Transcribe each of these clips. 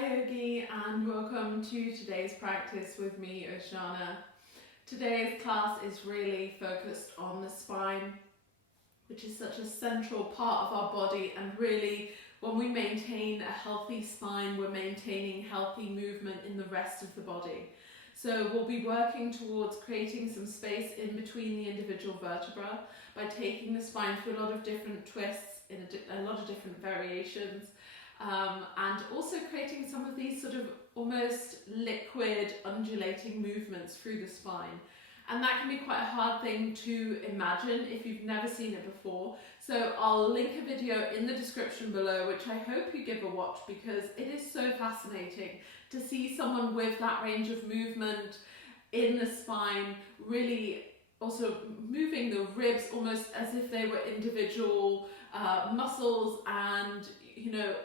Hi Yogi, and welcome to today's practice with me, Oceana. Today's class is really focused on the spine, which is such a central part of our body, and really when we maintain a healthy spine, we're maintaining healthy movement in the rest of the body. So we'll be working towards creating some space in between the individual vertebrae by taking the spine through a lot of different twists in a lot of different variations. And also creating some of these sort of almost liquid undulating movements through the spine. And that can be quite a hard thing to imagine if you've never seen it before. So I'll link a video in the description below, which I hope you give a watch, because it is so fascinating to see someone with that range of movement in the spine, really also moving the ribs almost as if they were individual muscles, and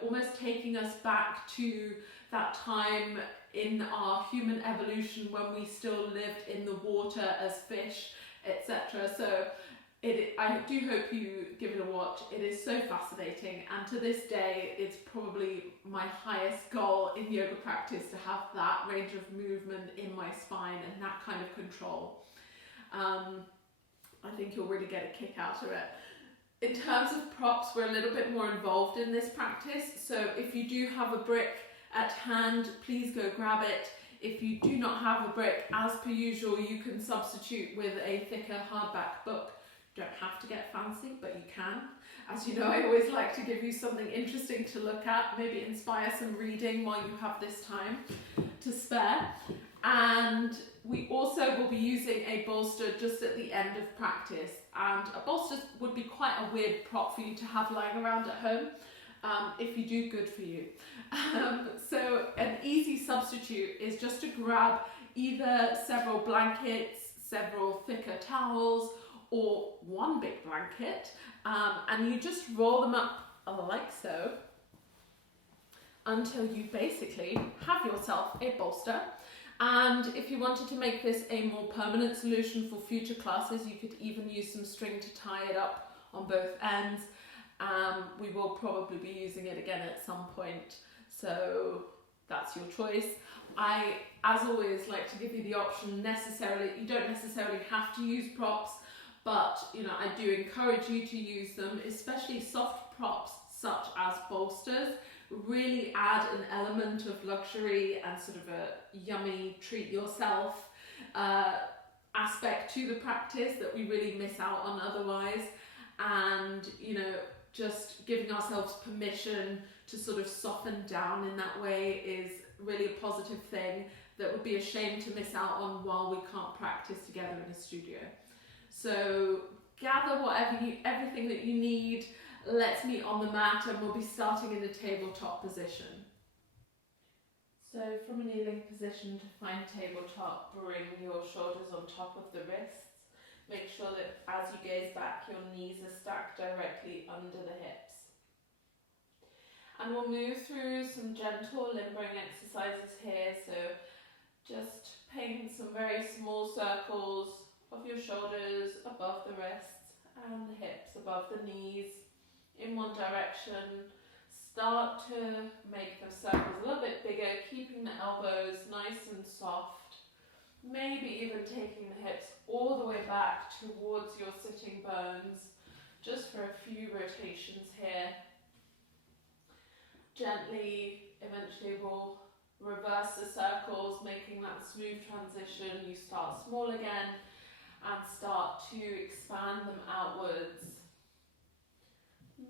almost taking us back to that time in our human evolution when we still lived in the water as fish, etc. So I do hope you give it a watch. It is so fascinating, and to this day it's probably my highest goal in yoga practice, to have that range of movement in my spine and that kind of control. I think you'll really get a kick out of it. In terms of props, we're a little bit more involved in this practice, so if you do have a brick at hand, please go grab it. If you do not have a brick, as per usual, you can substitute with a thicker hardback book. You don't have to get fancy, but you can. As you know, I always like to give you something interesting to look at, maybe inspire some reading while you have this time to spare. And we also will be using a bolster just at the end of practice, and a bolster would be quite a weird prop for you to have lying around at home. If you do, good for you. So an easy substitute is just to grab either several blankets, several thicker towels, or one big blanket, and you just roll them up like so until you basically have yourself a bolster. And if you wanted to make this a more permanent solution for future classes, you could even use some string to tie it up on both ends. We will probably be using it again at some point, so that's your choice. I, as always, like to give you the option. You don't necessarily have to use props, but I do encourage you to use them, especially soft props such as bolsters. Really add an element of luxury and sort of a yummy treat yourself aspect to the practice that we really miss out on otherwise. And just giving ourselves permission to sort of soften down in that way is really a positive thing that would be a shame to miss out on while we can't practice together in a studio. So gather everything that you need. Let's meet on the mat, and we'll be starting in a tabletop position. So from a kneeling position, to find tabletop, bring your shoulders on top of the wrists. Make sure that as you gaze back, your knees are stacked directly under the hips. And we'll move through some gentle limbering exercises here. So just paint some very small circles of your shoulders above the wrists and the hips above the knees in one direction. Start to make the circles a little bit bigger, keeping the elbows nice and soft. Maybe even taking the hips all the way back towards your sitting bones, just for a few rotations here. Gently, eventually we'll reverse the circles, making that smooth transition. You start small again and start to expand them outwards.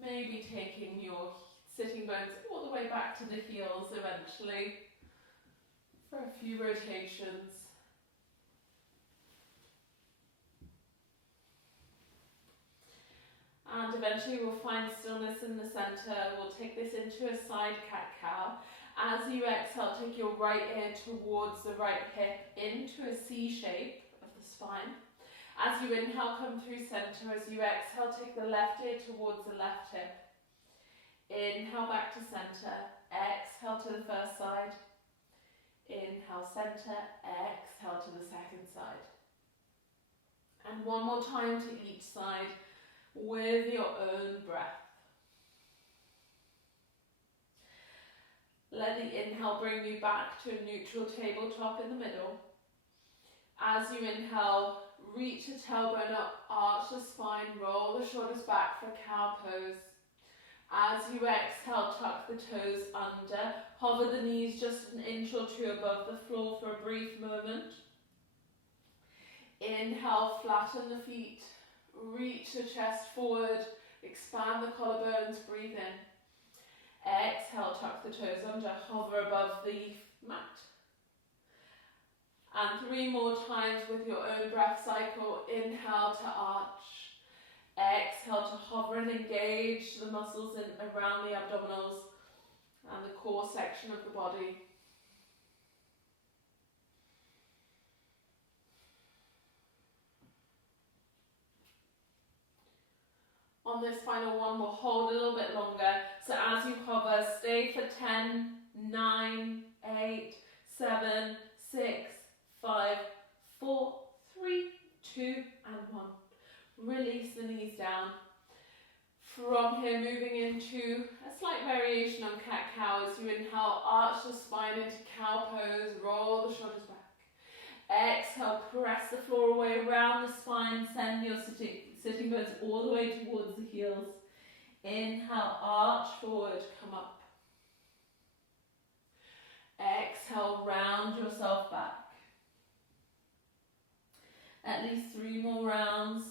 Maybe taking your sitting bones all the way back to the heels eventually for a few rotations. And eventually we'll find stillness in the center. We'll take this into a side cat-cow. As you exhale, take your right ear towards the right hip into a C shape of the spine. As you inhale, come through center. As you exhale, take the left ear towards the left hip. Inhale back to center. Exhale to the first side. Inhale center. Exhale to the second side. And one more time to each side with your own breath. Let the inhale bring you back to a neutral tabletop in the middle. As you inhale, reach the tailbone up, arch the spine, roll the shoulders back for cow pose. As you exhale, tuck the toes under, hover the knees just an inch or two above the floor for a brief moment. Inhale, flatten the feet, reach the chest forward, expand the collarbones, breathe in. Exhale, tuck the toes under, hover above the mat. And 3 more times with your own breath cycle. Inhale to arch. Exhale to hover and engage the muscles around the abdominals and the core section of the body. On this final one, we'll hold a little bit longer. So as you hover, stay for 10, 9, 8, 7, 6, 5, 4, 3, 2, and 1. Release the knees down. From here, moving into a slight variation on cat-cow. As you inhale, arch the spine into cow pose, roll the shoulders back. Exhale, press the floor away around the spine, send your sitting bones all the way towards the heels. Inhale, arch forward, come up. Exhale, round yourself back. At least 3 more rounds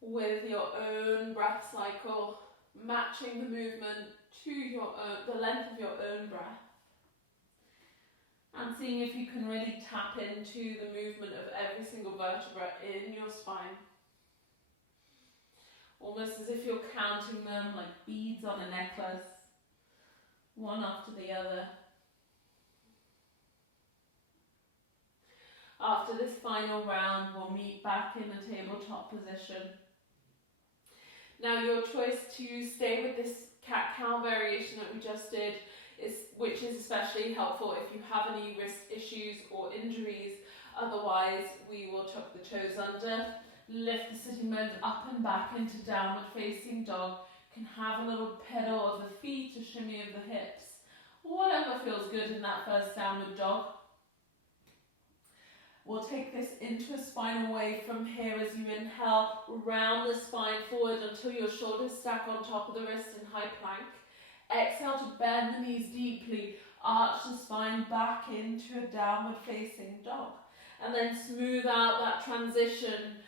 with your own breath cycle, matching the movement to the length of your own breath. And seeing if you can really tap into the movement of every single vertebra in your spine. Almost as if you're counting them like beads on a necklace, one after the other. After this final round, we'll meet back in a tabletop position. Now your choice to stay with this cat-cow variation that we just did, which is especially helpful if you have any wrist issues or injuries. Otherwise, we will tuck the toes under, lift the sitting bones up and back into downward facing dog. You can have a little pedal of the feet, a shimmy of the hips, whatever feels good in that first downward dog. We'll take this into a spinal wave from here as you inhale, round the spine forward until your shoulders stack on top of the wrist in high plank. Exhale to bend the knees deeply, arch the spine back into a downward facing dog. And then smooth out that transition,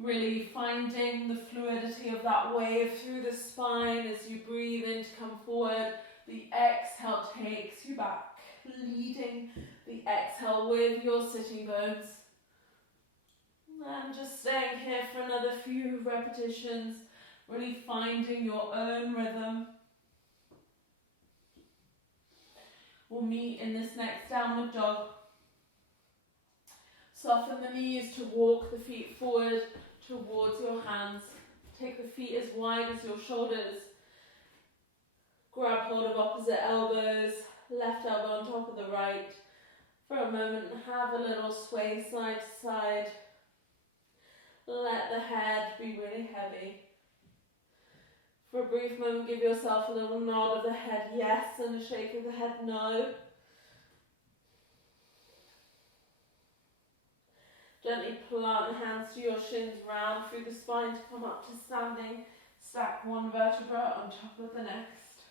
really finding the fluidity of that wave through the spine as you breathe in to come forward. The exhale takes you back, leading the exhale with your sitting bones. And just staying here for another few repetitions, really finding your own rhythm. We'll meet in this next downward dog. Soften the knees to walk the feet forward towards your hands. Take the feet as wide as your shoulders. Grab hold of opposite elbows, left elbow on top of the right. For a moment, have a little sway side to side. Let the head be really heavy. For a brief moment, give yourself a little nod of the head yes and a shake of the head no. Gently plant the hands to your shins, round through the spine to come up to standing. Stack one vertebra on top of the next.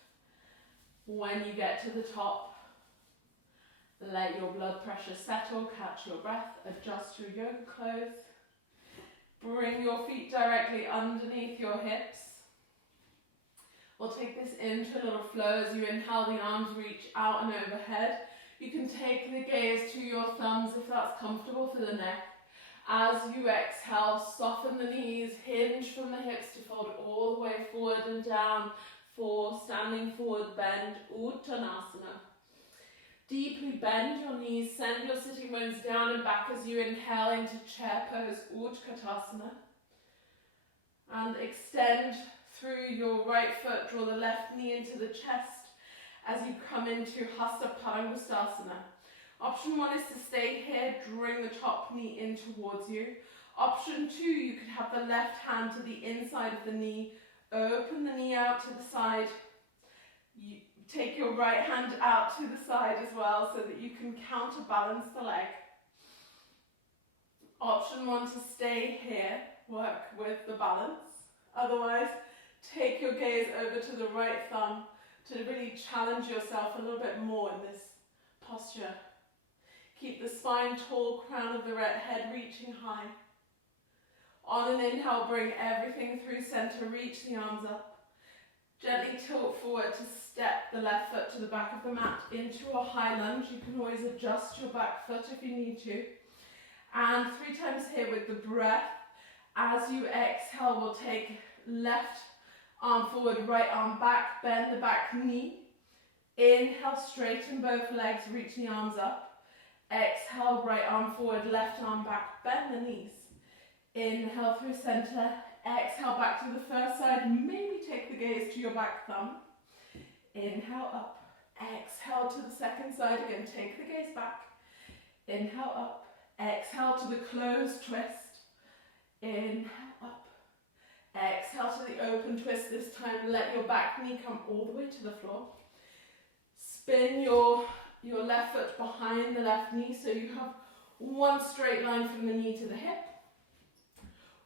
When you get to the top, let your blood pressure settle, catch your breath, adjust your yoga clothes. Bring your feet directly underneath your hips. We'll take this into a little flow as you inhale, the arms reach out and overhead. You can take the gaze to your thumbs if that's comfortable for the neck. As you exhale, soften the knees, hinge from the hips to fold all the way forward and down for standing forward bend, Uttanasana. Deeply bend your knees, send your sitting bones down and back as you inhale into chair pose, Utkatasana. And extend through your right foot, draw the left knee into the chest as you come into Hasta Padangusthasana. Option 1 is to stay here, drawing the top knee in towards you. Option 2, you could have the left hand to the inside of the knee, open the knee out to the side. You Take your right hand out to the side as well so that you can counterbalance the leg. Option 1 to stay here, work with the balance. Otherwise, take your gaze over to the right thumb to really challenge yourself a little bit more in this posture. Keep the spine tall, crown of the head reaching high. On an inhale, bring everything through center, reach the arms up. Gently tilt forward to step the left foot to the back of the mat into a high lunge. You can always adjust your back foot if you need to. And 3 times here with the breath. As you exhale, we'll take left arm forward, right arm back, bend the back knee. Inhale, straighten both legs, reach the arms up. Exhale, right arm forward, left arm back, bend the knees. Inhale through center, exhale back to the first side, maybe take the gaze to your back thumb. Inhale up, exhale to the second side, again take the gaze back. Inhale up, exhale to the closed twist. Inhale up, exhale to the open twist. This time let your back knee come all the way to the floor. Spin your left foot behind the left knee so you have one straight line from the knee to the hip.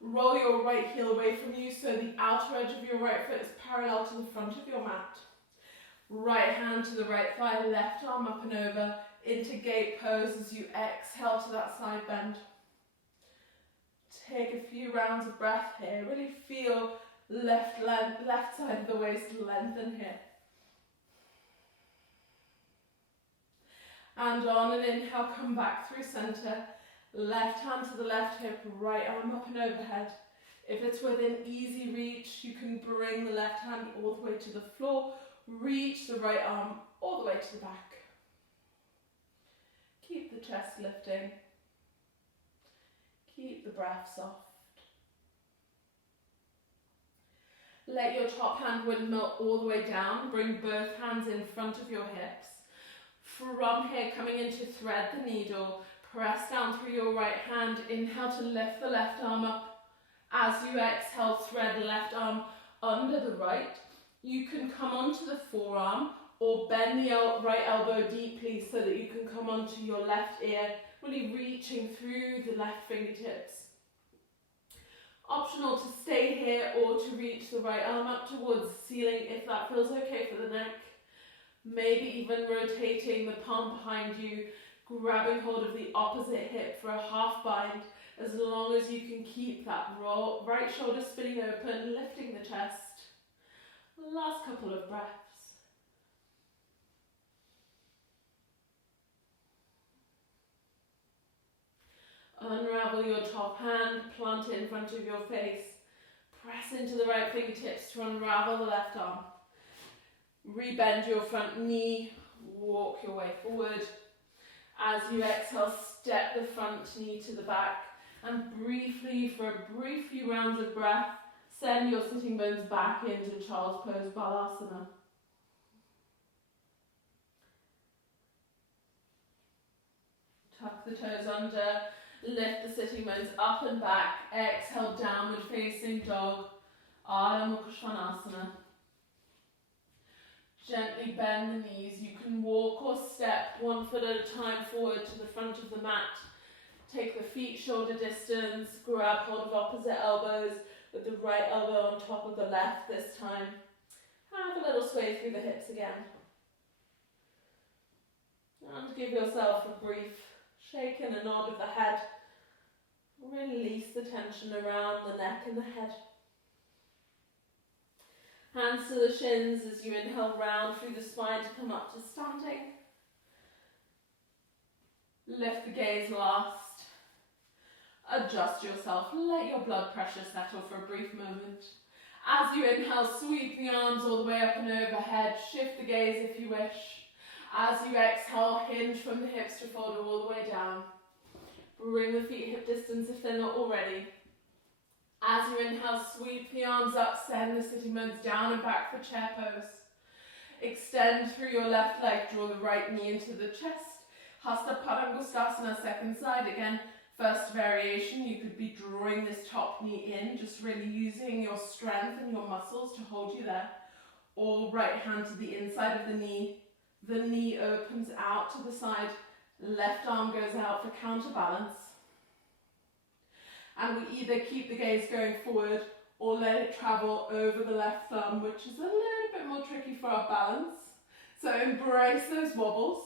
Roll your right heel away from you so the outer edge of your right foot is parallel to the front of your mat. Right hand to the right thigh, left arm up and over into gate pose as you exhale to that side bend. Take a few rounds of breath here. Really feel left side of the waist lengthen here. And on an inhale, come back through center. Left hand to the left hip, right arm up and overhead. If it's within easy reach, you can bring the left hand all the way to the floor. Reach the right arm all the way to the back. Keep the chest lifting. Keep the breath soft. Let your top hand windmill all the way down. Bring both hands in front of your hips. From here, coming in to thread the needle. Press down through your right hand. Inhale to lift the left arm up. As you exhale, thread the left arm under the right. You can come onto the forearm or bend the right elbow deeply so that you can come onto your left ear, really reaching through the left fingertips. Optional to stay here or to reach the right arm up towards the ceiling if that feels okay for the neck. Maybe even rotating the palm behind you, grabbing hold of the opposite hip for a half bind, as long as you can keep that right shoulder spinning open, lifting the chest. Last couple of breaths. Unravel your top hand, plant it in front of your face. Press into the right fingertips to unravel the left arm. Rebend your front knee, walk your way forward. As you exhale, step the front knee to the back and briefly, for a brief few rounds of breath, send your sitting bones back into Child's Pose Balasana. Tuck the toes under, lift the sitting bones up and back, exhale, downward facing dog, Ardha Mukha Svanasana. Gently bend the knees. You can walk or step one foot at a time forward to the front of the mat. Take the feet shoulder distance, grab hold of opposite elbows with the right elbow on top of the left this time. Have a little sway through the hips again. And give yourself a brief shake and a nod of the head. Release the tension around the neck and the head. Hands to the shins as you inhale round through the spine to come up to standing. Lift the gaze last. Adjust yourself. Let your blood pressure settle for a brief moment. As you inhale, sweep the arms all the way up and overhead. Shift the gaze if you wish. As you exhale, hinge from the hips to fold all the way down. Bring the feet hip distance if they're not already. As you inhale, sweep the arms up, send the sitting bones down and back for chair pose. Extend through your left leg, draw the right knee into the chest. Hasta Padangusthasana, second side. Again, first variation, you could be drawing this top knee in, just really using your strength and your muscles to hold you there. or right hand to the inside of the knee. The knee opens out to the side, left arm goes out for counterbalance. And we either keep the gaze going forward or let it travel over the left thumb, which is a little bit more tricky for our balance. So embrace those wobbles.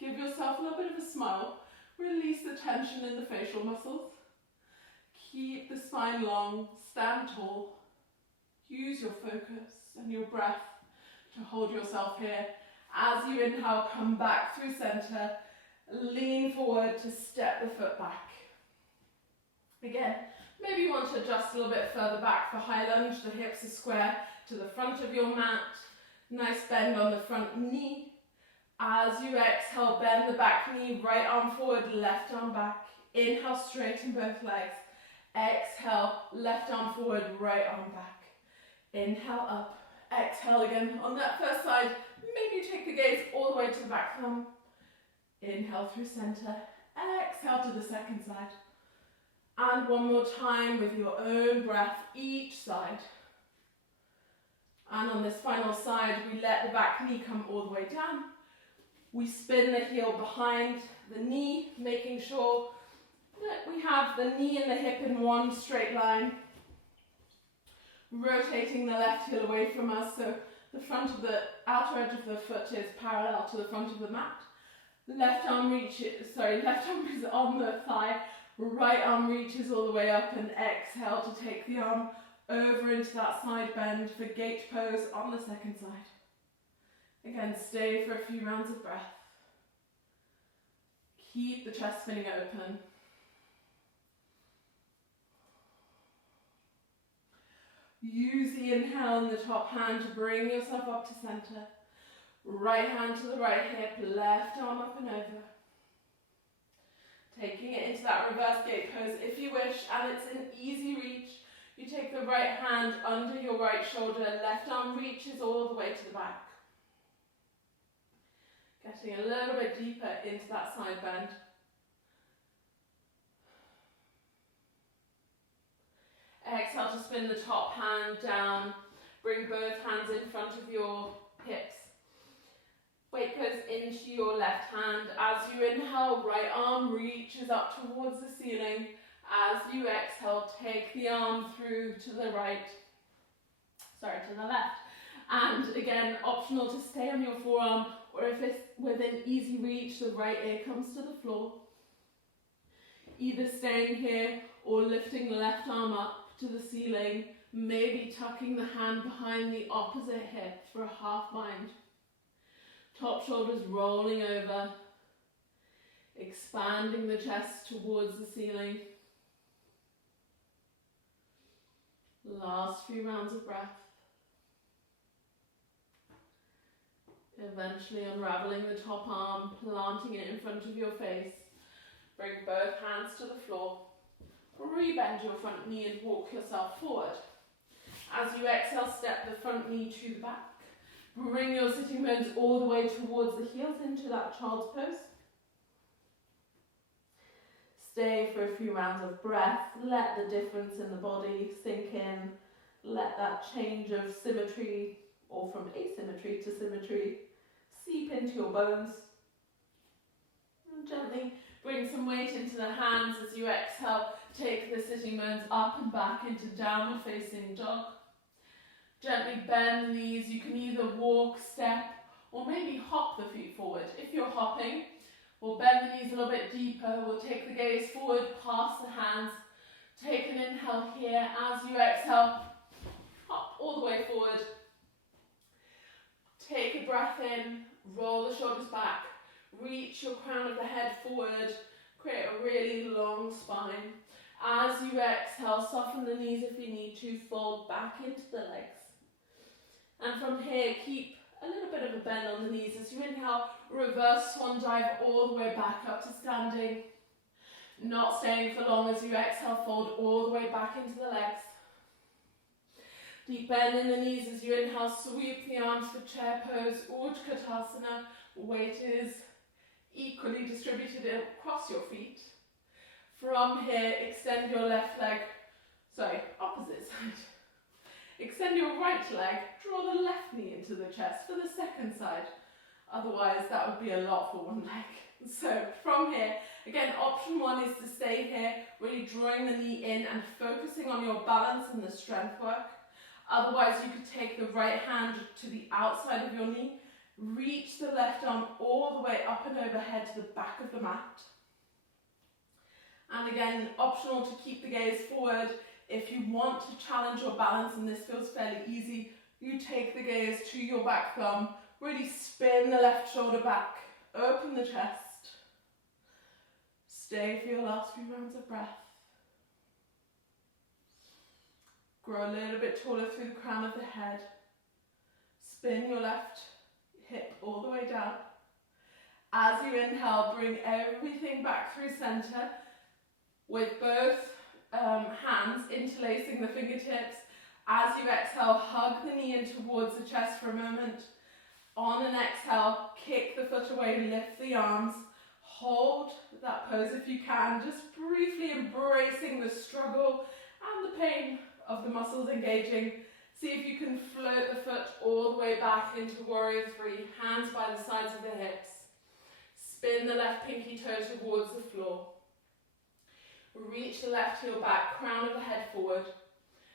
Give yourself a little bit of a smile. Release the tension in the facial muscles. Keep the spine long, stand tall. Use your focus and your breath to hold yourself here. As you inhale, come back through center. Lean forward to step the foot back. Again, maybe you want to adjust a little bit further back for high lunge. The hips are square to the front of your mat. Nice bend on the front knee. As you exhale, bend the back knee, right arm forward, left arm back. Inhale, straighten both legs. Exhale, left arm forward, right arm back. Inhale up. Exhale again. On that first side, maybe take the gaze all the way to the back thumb. Inhale through center. Exhale to the second side. And one more time with your own breath, each side. And on this final side, we let the back knee come all the way down. We spin the heel behind the knee, making sure that we have the knee and the hip in one straight line. Rotating the left heel away from us, so the front of the outer edge of the foot is parallel to the front of the mat. Left arm is on the thigh. Right arm reaches all the way up, and exhale to take the arm over into that side bend for gate pose on the second side. Again, stay for a few rounds of breath. Keep the chest spinning open. Use the inhale in the top hand to bring yourself up to center. Right hand to the right hip, left arm up and over. Taking it into that reverse gate pose if you wish, and it's an easy reach. You take the right hand under your right shoulder, left arm reaches all the way to the back. Getting a little bit deeper into that side bend. Exhale to spin the top hand down. Bring both hands in front of your hips. Weight goes into your left hand. As you inhale, right arm reaches up towards the ceiling. As you exhale, take the arm through to the left. And again, optional to stay on your forearm, or if it's within easy reach, the right ear comes to the floor. Either staying here or lifting the left arm up to the ceiling, maybe tucking the hand behind the opposite hip for a half bind. Top shoulders rolling over, expanding the chest towards the ceiling. Last few rounds of breath. Eventually unraveling the top arm, planting it in front of your face. Bring both hands to the floor. Rebend your front knee and walk yourself forward. As you exhale, step the front knee to the back. Bring your sitting bones all the way towards the heels into that child's pose. Stay for a few rounds of breath. Let the difference in the body sink in. Let that change of symmetry, or from asymmetry to symmetry, seep into your bones. And gently bring some weight into the hands as you exhale. Take the sitting bones up and back into downward facing dog. Gently bend the knees. You can either walk, step, or maybe hop the feet forward. If you're hopping, we'll bend the knees a little bit deeper. We'll take the gaze forward, past the hands. Take an inhale here. As you exhale, hop all the way forward. Take a breath in, roll the shoulders back. Reach your crown of the head forward. Create a really long spine. As you exhale, soften the knees if you need to. Fold back into the legs. And from here, keep a little bit of a bend on the knees. As you inhale, reverse swan dive all the way back up to standing. Not staying for long. As you exhale, fold all the way back into the legs. Deep bend in the knees as you inhale, sweep the arms for chair pose, Utkatasana. Weight is equally distributed across your feet. From here, extend your left leg, opposite side. Extend your right leg, draw the left knee into the chest for the second side. Otherwise, that would be a lot for one leg. So from here, again, option one is to stay here, really drawing the knee in and focusing on your balance and the strength work. Otherwise, you could take the right hand to the outside of your knee, reach the left arm all the way up and overhead to the back of the mat. And again, optional to keep the gaze forward. If you want to challenge your balance, and this feels fairly easy, you take the gaze to your back thumb, really spin the left shoulder back, open the chest. Stay for your last few rounds of breath. Grow a little bit taller through the crown of the head. Spin your left hip all the way down. As you inhale, bring everything back through center with both hands interlacing the fingertips. As you exhale, hug the knee in towards the chest for a moment. On an exhale, kick the foot away, lift the arms. Hold that pose if you can, just briefly embracing the struggle and the pain of the muscles engaging. See if you can float the foot all the way back into Warrior 3, hands by the sides of the hips. Spin the left pinky toe towards the floor. Reach the left heel back, crown of the head forward.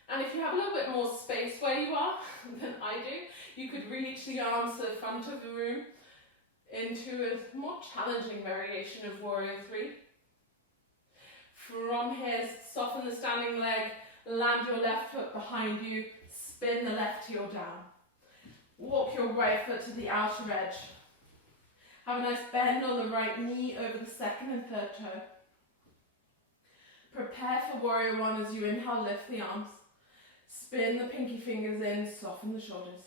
And if you have a little bit more space where you are than I do, you could reach the arms to the front of the room into a more challenging variation of Warrior 3. From here, soften the standing leg, land your left foot behind you, spin the left heel down. Walk your right foot to the outer edge. Have a nice bend on the right knee over the second and third toe. Prepare for Warrior 1 as you inhale, lift the arms. Spin the pinky fingers in, soften the shoulders.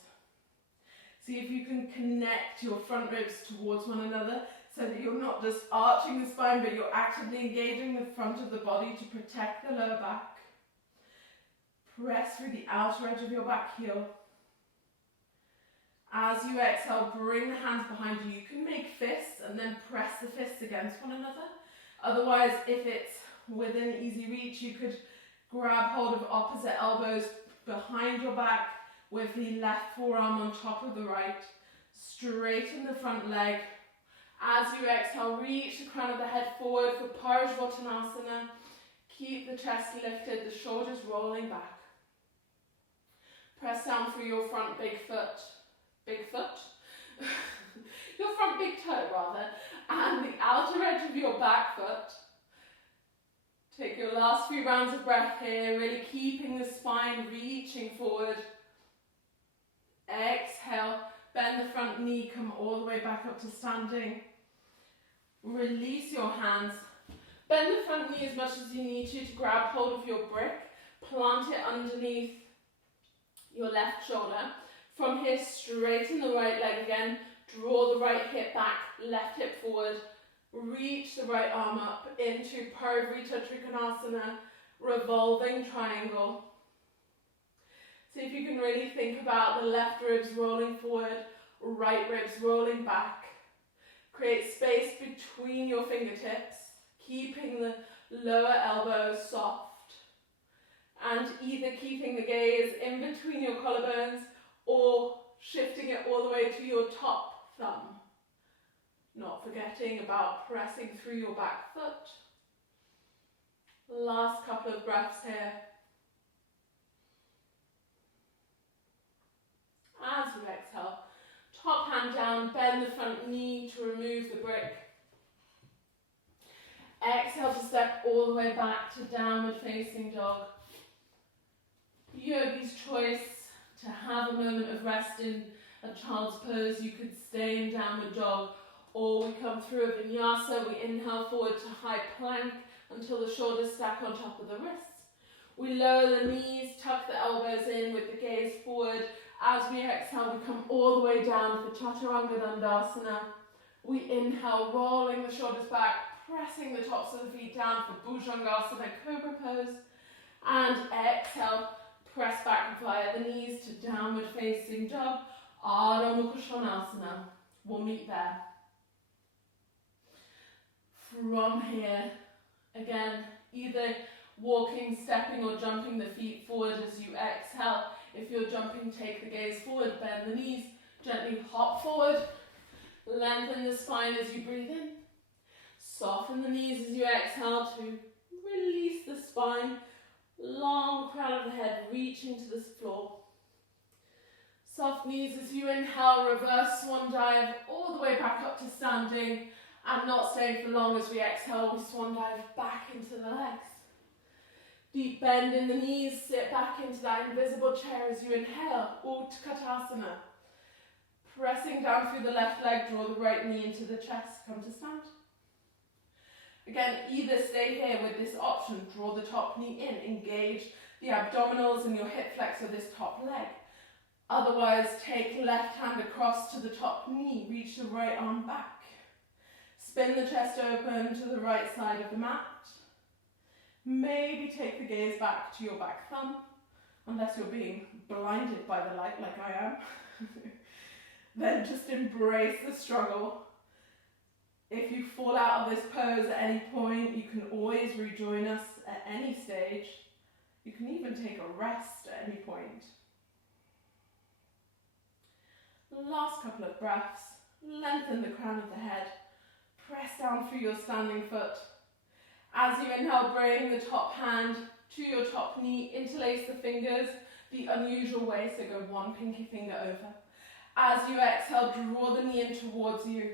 See if you can connect your front ribs towards one another so that you're not just arching the spine, but you're actively engaging the front of the body to protect the lower back. Press through the outer edge of your back heel. As you exhale, bring the hands behind you. You can make fists and then press the fists against one another. Otherwise, if it's within easy reach, you could grab hold of opposite elbows behind your back with the left forearm on top of the right. Straighten the front leg. As you exhale, reach the crown of the head forward for Parsvottanasana. Keep the chest lifted, the shoulders rolling back. Press down through your front big foot, your front big toe rather, and the outer edge of your back foot. Take your last few rounds of breath here, really keeping the spine reaching forward. Exhale, bend the front knee, come all the way back up to standing. Release your hands. Bend the front knee as much as you need to grab hold of your brick. Plant it underneath your left shoulder. From here, straighten the right leg again. Draw the right hip back, left hip forward. Reach the right arm up into Parivrtta Trikonasana, revolving triangle. See if you can really think about the left ribs rolling forward, right ribs rolling back. Create space between your fingertips, keeping the lower elbows soft. And either keeping the gaze in between your collarbones or shifting it all the way to your top thumb. Not forgetting about pressing through your back foot. Last couple of breaths here. As you exhale, top hand down, bend the front knee to remove the brick. Exhale to step all the way back to downward facing dog. Yogi's choice to have a moment of rest in a child's pose. You could stay in downward dog, or we come through a vinyasa. We inhale forward to high plank until the shoulders stack on top of the wrists. We lower the knees, tuck the elbows in with the gaze forward. As we exhale, we come all the way down for Chaturanga Dandasana. We inhale, rolling the shoulders back, pressing the tops of the feet down for Bhujangasana, Cobra pose. And exhale, press back via the knees to downward facing dog, Ardha Mukha Svanasana. We'll meet there. From here, again, either walking, stepping or jumping the feet forward as you exhale. If you're jumping, take the gaze forward, bend the knees, gently hop forward, lengthen the spine as you breathe in. Soften the knees as you exhale to release the spine, long crown of the head reaching to the floor. Soft knees as you inhale, reverse swan dive all the way back up to standing, and not staying for long as we exhale, we swan dive back into the legs. Deep bend in the knees, sit back into that invisible chair as you inhale, Utkatasana. Pressing down through the left leg, draw the right knee into the chest, come to stand. Again, either stay here with this option, draw the top knee in, engage the abdominals and your hip flexor this top leg. Otherwise, take left hand across to the top knee, reach the right arm back. Spin the chest open to the right side of the mat. Maybe take the gaze back to your back thumb, unless you're being blinded by the light like I am. Then just embrace the struggle. If you fall out of this pose at any point, you can always rejoin us at any stage. You can even take a rest at any point. Last couple of breaths. Lengthen the crown of the head. Press down through your standing foot. As you inhale, bring the top hand to your top knee. Interlace the fingers the unusual way, so go one pinky finger over. As you exhale, draw the knee in towards you.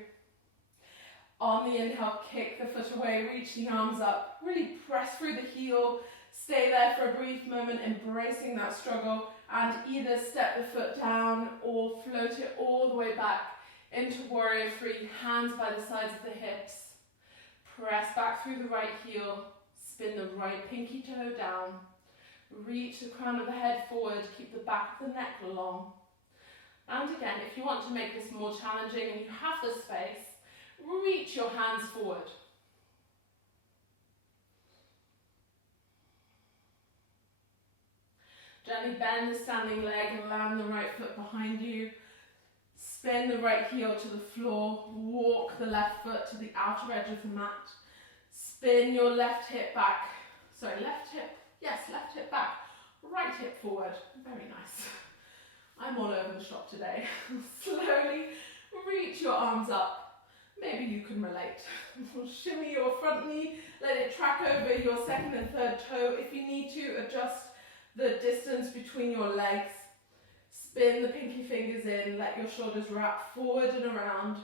On the inhale, kick the foot away, reach the arms up. Really press through the heel. Stay there for a brief moment, embracing that struggle, and either step the foot down or float it all the way back into Warrior Three, hands by the sides of the hips. Press back through the right heel, spin the right pinky toe down. Reach the crown of the head forward, keep the back of the neck long. And again, if you want to make this more challenging and you have the space, reach your hands forward. Gently bend the standing leg and land the right foot behind you. Spin the right heel to the floor. Walk the left foot to the outer edge of the mat. Spin your left hip back. Sorry, left hip. Yes, left hip back. Right hip forward. Very nice. I'm all over the shop today. Slowly reach your arms up. Maybe you can relate. Shimmy your front knee. Let it track over your second and third toe. If you need to, adjust the distance between your legs. Spin the pinky fingers in. Let your shoulders wrap forward and around.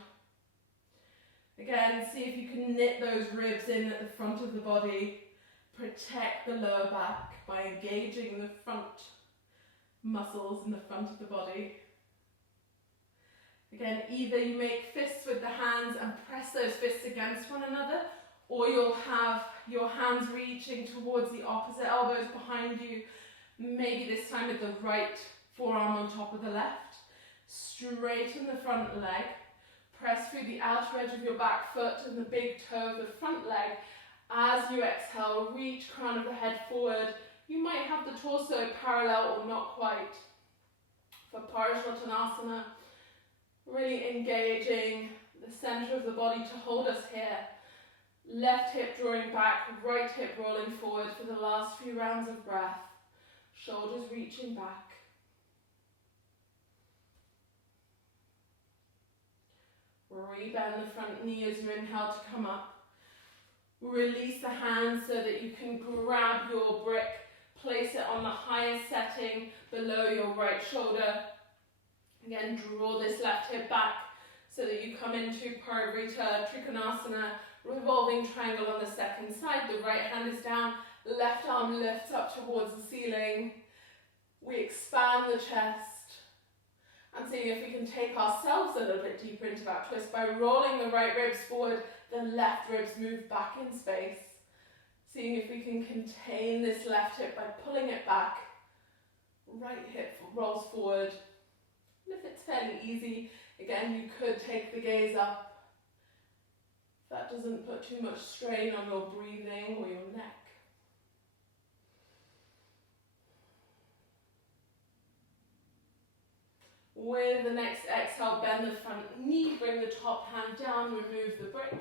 Again, see if you can knit those ribs in at the front of the body. Protect the lower back by engaging the front muscles in the front of the body. Again, either you make fists with the hands and press those fists against one another, or you'll have your hands reaching towards the opposite elbows behind you, maybe this time with the right forearm on top of the left. Straighten the front leg, press through the outer edge of your back foot and the big toe of the front leg. As you exhale, reach crown of the head forward. You might have the torso parallel or not quite. For Parashuttanasana, really engaging the center of the body to hold us here. Left hip drawing back, right hip rolling forward for the last few rounds of breath. Shoulders reaching back. Rebend the front knee as you inhale to come up. Release the hands so that you can grab your brick, place it on the highest setting below your right shoulder. Again, draw this left hip back so that you come into Parivrtta Trikonasana, revolving triangle on the second side. The right hand is down, left arm lifts up towards the ceiling. We expand the chest and seeing if we can take ourselves a little bit deeper into that twist by rolling the right ribs forward. The left ribs move back in space. Seeing if we can contain this left hip by pulling it back. Right hip rolls forward. And if it's fairly easy, again, you could take the gaze up. If that doesn't put too much strain on your breathing or your neck. With the next exhale, bend the front knee, bring the top hand down, remove the brick.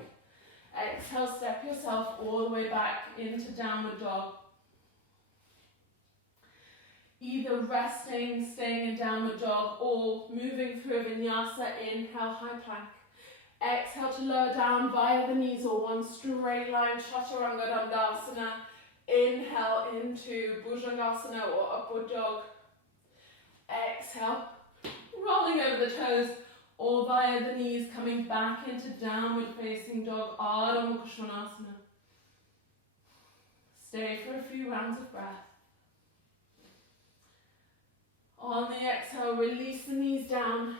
Exhale, step yourself all the way back into downward dog. either resting, staying in downward dog, or moving through a vinyasa. Inhale, high plank. Exhale to lower down via the knees or one straight line, chaturanga dandasana. Inhale into bhujangasana or upward dog. Exhale, rolling over the toes or via the knees, coming back into downward facing dog, Ardha Mukha Svanasana. Stay for a few rounds of breath. On the exhale, release the knees down.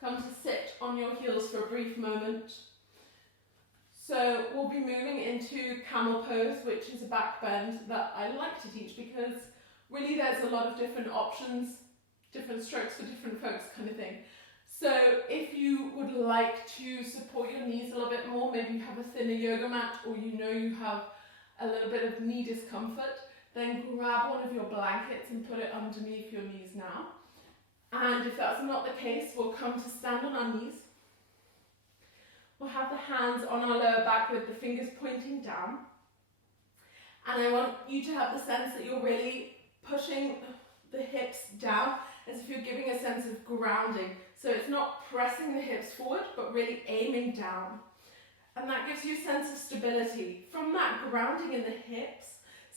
Come to sit on your heels for a brief moment. So we'll be moving into camel pose, which is a back bend that I like to teach because really there's a lot of different options, different strokes for different folks kind of thing. So if you would like to support your knees a little bit more, maybe you have a thinner yoga mat or you know you have a little bit of knee discomfort, then grab one of your blankets and put it underneath your knees now. And if that's not the case, we'll come to stand on our knees. We'll have the hands on our lower back with the fingers pointing down. And I want you to have the sense that you're really pushing the hips down as if you're giving a sense of grounding. So it's not pressing the hips forward, but really aiming down. And that gives you a sense of stability. From that grounding in the hips,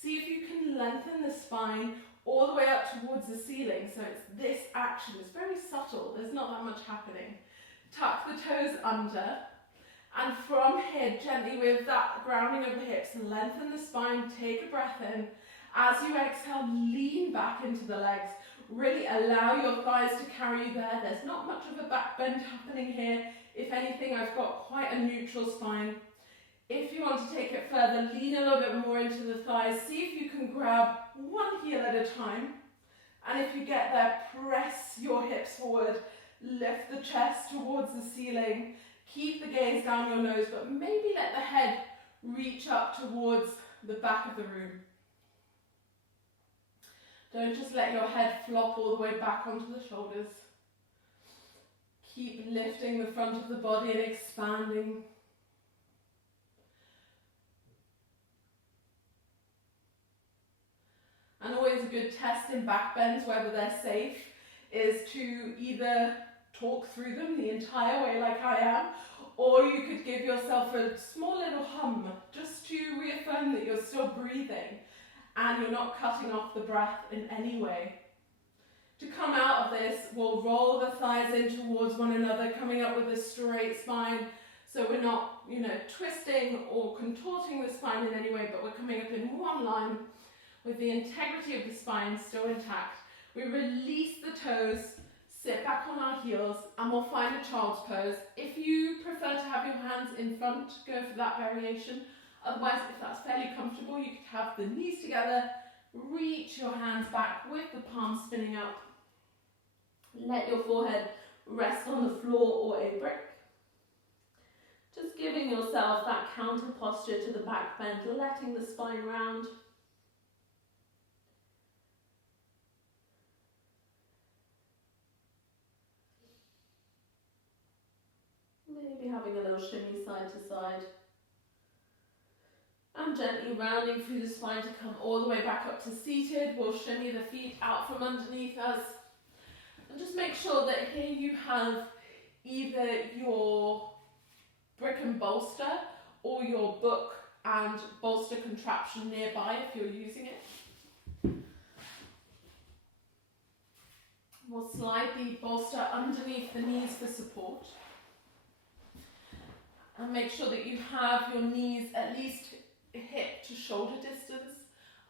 see if you can lengthen the spine all the way up towards the ceiling. So it's this action. It's very subtle. There's not that much happening. Tuck the toes under. And from here, gently with that grounding of the hips, lengthen the spine, take a breath in. As you exhale, lean back into the legs. Really allow your thighs to carry you there. There's not much of a back bend happening here. If anything, I've got quite a neutral spine. If you want to take it further, lean a little bit more into the thighs. See if you can grab one heel at a time. And if you get there, press your hips forward. Lift the chest towards the ceiling. Keep the gaze down your nose, but maybe let the head reach up towards the back of the room. Don't just let your head flop all the way back onto the shoulders. Keep lifting the front of the body and expanding. And always a good test in back bends, whether they're safe, is to either talk through them the entire way like I am, or you could give yourself a small little hum just to reaffirm that you're still breathing and you're not cutting off the breath in any way. To come out of this, we'll roll the thighs in towards one another, coming up with a straight spine, so we're not, twisting or contorting the spine in any way, but we're coming up in one line with the integrity of the spine still intact. We release the toes, sit back on our heels, and we'll find a child's pose. If you prefer to have your hands in front, go for that variation. Otherwise, if that's fairly comfortable, you could have the knees together, reach your hands back with the palms spinning up. Let your forehead rest on the floor or a brick. Just giving yourself that counter posture to the back bend, letting the spine round. Maybe having a little shimmy side to side. And gently rounding through the spine to come all the way back up to seated. We'll shimmy the feet out from underneath us. And just make sure that here you have either your brick and bolster or your book and bolster contraption nearby if you're using it. We'll slide the bolster underneath the knees for support. And make sure that you have your knees at least hip to shoulder distance.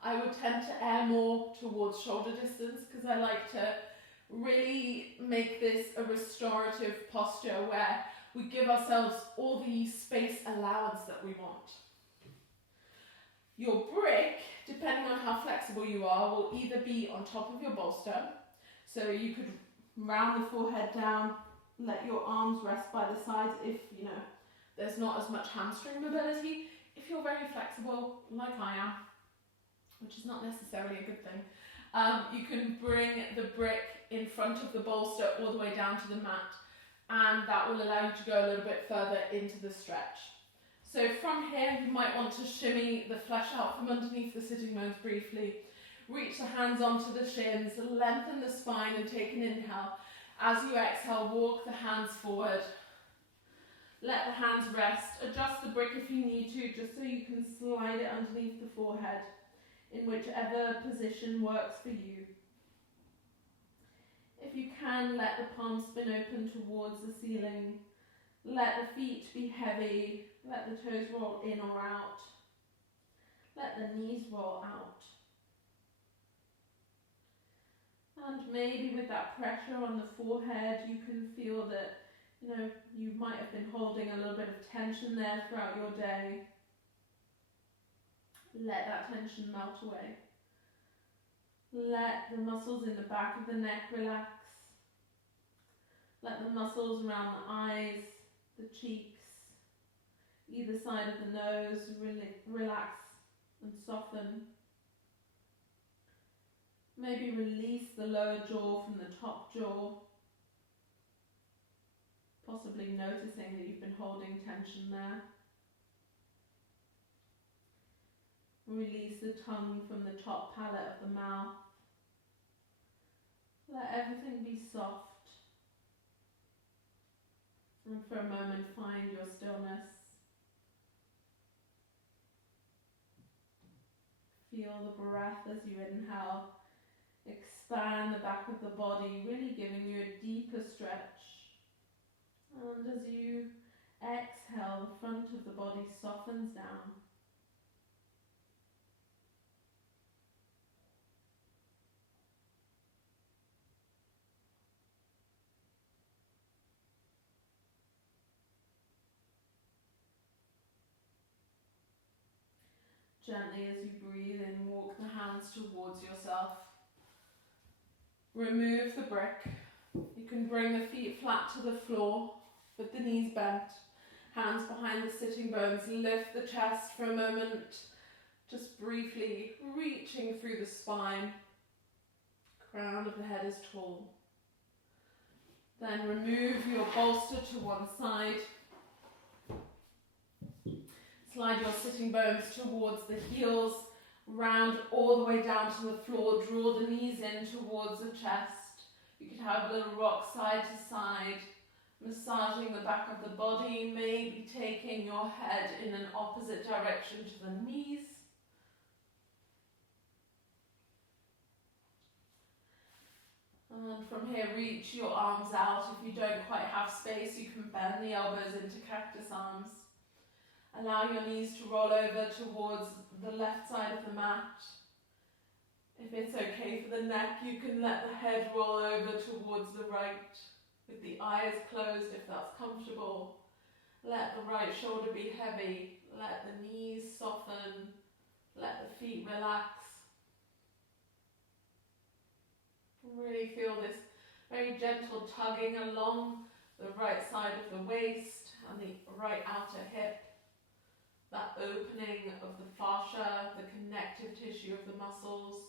I would tend to err more towards shoulder distance because I like to really make this a restorative posture where we give ourselves all the space allowance that we want. Your brick, depending on how flexible you are, will either be on top of your bolster, so you could round the forehead down, let your arms rest by the sides if there's not as much hamstring mobility. If you're very flexible, like I am, which is not necessarily a good thing, you can bring the brick in front of the bolster all the way down to the mat, and that will allow you to go a little bit further into the stretch. So from here, you might want to shimmy the flesh out from underneath the sitting bones briefly. reach the hands onto the shins, lengthen the spine and take an inhale. As you exhale, walk the hands forward. Let the hands rest. Adjust the brick if you need to, just so you can slide it underneath the forehead in whichever position works for you. If you can, let the palms spin open towards the ceiling. Let the feet be heavy. Let the toes roll in or out. Let the knees roll out. And maybe with that pressure on the forehead, you can feel that, you might have been holding a little bit of tension there throughout your day. Let that tension melt away. Let the muscles in the back of the neck relax. Let the muscles around the eyes, the cheeks, either side of the nose relax and soften. Maybe release the lower jaw from the top jaw, possibly noticing that you've been holding tension there. Release the tongue from the top palate of the mouth. Let everything be soft. And for a moment, find your stillness. Feel the breath as you inhale. Expand the back of the body, really giving you a deeper stretch. And as you exhale, the front of the body softens down. Gently as you breathe in, walk the hands towards yourself. Remove the brick. You can bring the feet flat to the floor with the knees bent, hands behind the sitting bones. Lift the chest for a moment, just briefly reaching through the spine. Crown of the head is tall. Then remove your bolster to one side. Slide your sitting bones towards the heels, round all the way down to the floor. Draw the knees in towards the chest. You could have a little rock side to side, massaging the back of the body, maybe taking your head in an opposite direction to the knees. And from here, reach your arms out. If you don't quite have space, you can bend the elbows into cactus arms. Allow your knees to roll over towards the left side of the mat. If it's okay for the neck, you can let the head roll over towards the right, with the eyes closed if that's comfortable. Let the right shoulder be heavy. Let the knees soften. Let the feet relax. Really feel this very gentle tugging along the right side of the waist and the right outer hip. That opening of the fascia, the connective tissue of the muscles.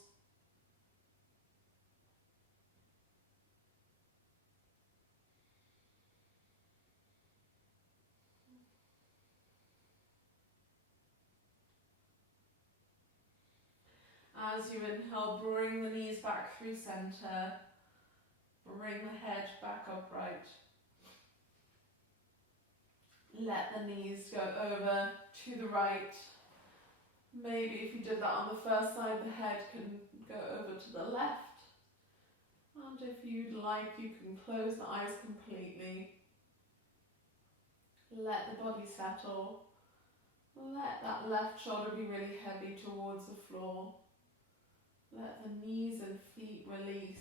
As you inhale, bring the knees back through center. Bring the head back upright. Let the knees go over to the right. Maybe if you did that on the first side, the head can go over to the left. And if you'd like, you can close the eyes completely. Let the body settle. Let that left shoulder be really heavy towards the floor. Let the knees and feet release.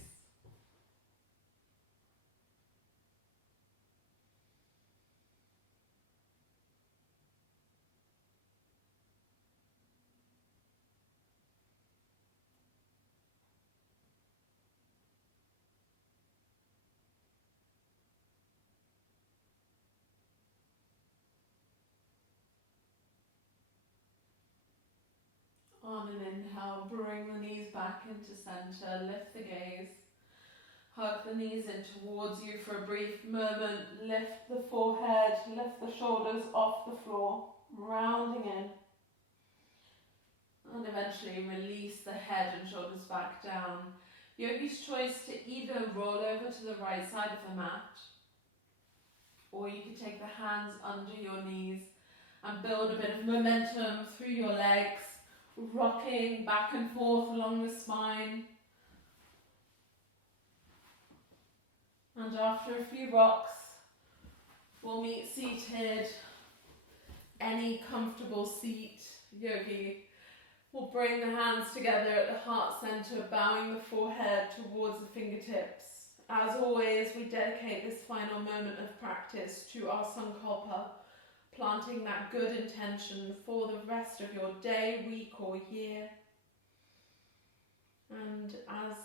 On an inhale, bring the knees back into center, lift the gaze. Hug the knees in towards you for a brief moment. Lift the forehead, lift the shoulders off the floor, rounding in. And eventually release the head and shoulders back down. Yogi's choice to either roll over to the right side of the mat, or you could take the hands under your knees and build a bit of momentum through your legs, rocking back and forth along the spine. And after a few rocks, we'll meet seated. Any comfortable seat, yogi. We'll bring the hands together at the heart center, bowing the forehead towards the fingertips. As always, we dedicate this final moment of practice to our sankalpa, planting that good intention for the rest of your day, week or year. And as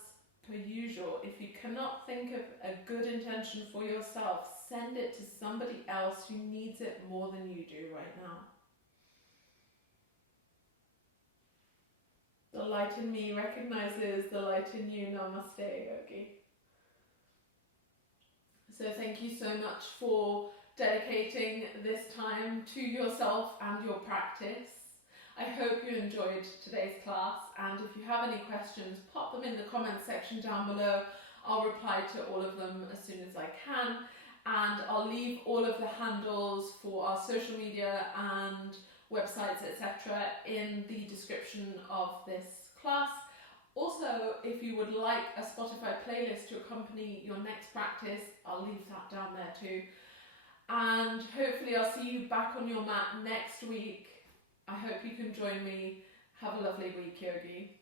per usual, if you cannot think of a good intention for yourself, send it to somebody else who needs it more than you do right now. The light in me recognizes the light in you. Namaste, yogi. So thank you so much for dedicating this time to yourself and your practice. I hope you enjoyed today's class, and if you have any questions, pop them in the comments section down below. I'll reply to all of them as soon as I can, and I'll leave all of the handles for our social media and websites, etc. in the description of this class. Also, if you would like a Spotify playlist to accompany your next practice, I'll leave that down there too. And hopefully I'll see you back on your mat next week. I hope you can join me. Have a lovely week, yogi.